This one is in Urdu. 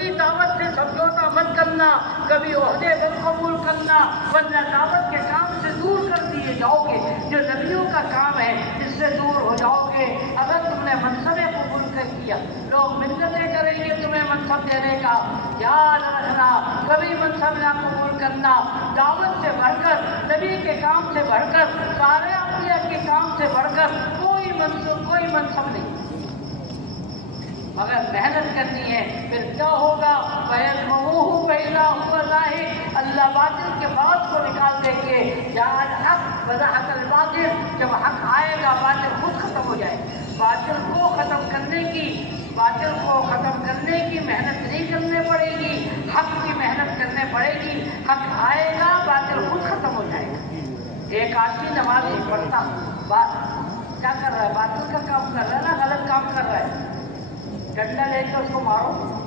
کبھی دعوت سے سمجھوتا مت کرنا، کبھی عہدے مت قبول کرنا، ورنہ دعوت کے کام سے دور کر دیے جاؤ گے۔ جو نبیوں کا کام ہے اس سے دور ہو جاؤ گے۔ اگر تم نے منصب قبول کر کیا، لوگ منتیں کریں گے تمہیں منصب دینے کا، یاد رکھنا کبھی منصب نہ قبول کرنا۔ دعوت سے بڑھ کر، نبی کے کام سے بڑھ کر، سارے انبیاء کے کام سے بڑھ کر کوئی منصب نہیں، مگر محنت کرنی ہے۔ پھر کیا ہوگا؟ فَيَدْمَغُوهُ فَإِذَا هُوَ زَاهِقٌ، اللہ باطل کے بعد کو نکال دیں گے۔ جاء الحق وزهق الباطل، جب حق آئے گا باطل خود ختم ہو جائے گا۔ باطل کو ختم کرنے کی محنت نہیں کرنے پڑے گی، حق کی محنت کرنے پڑے گی۔ حق آئے گا باطل خود ختم ہو جائے گا۔ ایک آدمی نماز نہیں پڑھتا، کیا کر رہا ہے؟ باطل کا کام کر رہا ہے نا، غلط کام کر رہا ہے۔ ڈنڈا لے کے اس کو مارو،